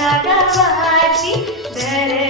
ಜಗವಾಜಿ ಧರೆ